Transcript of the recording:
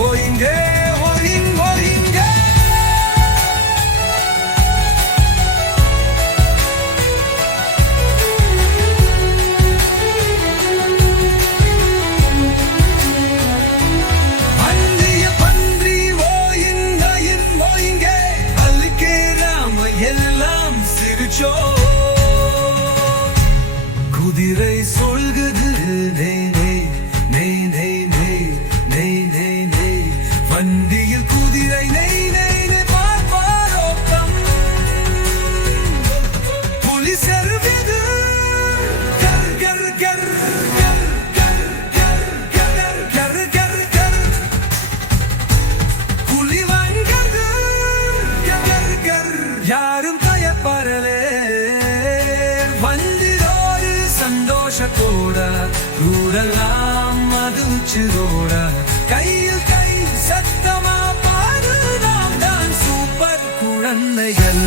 ஓயிங்கே ஓயிங்கே அந்திய பன்றி ஓயிங்கே அள்ளிக்கே ராம எல்லாம் சிரிச்சோ குதிரை சொல்குது நெய் நெய் நெய் நெய் நெய் நெய் நெய் நெய் வண்டியில் குதிரை நெய் நெய் நெய் பார்ப்பாரோட்டம் புலி செருவிது கர் கர் கர் கர் கர் கர் கர் கர் கர் புலி வாங்கிறது கர் கர் யாரும் தயப்பறலே சந்தோஷத்தோட ஊரெல்லாம் மதுச்சிரோட கையில் கை சத்தமா பாடு நாம் தான் சூப்பர் குழந்தைகள்.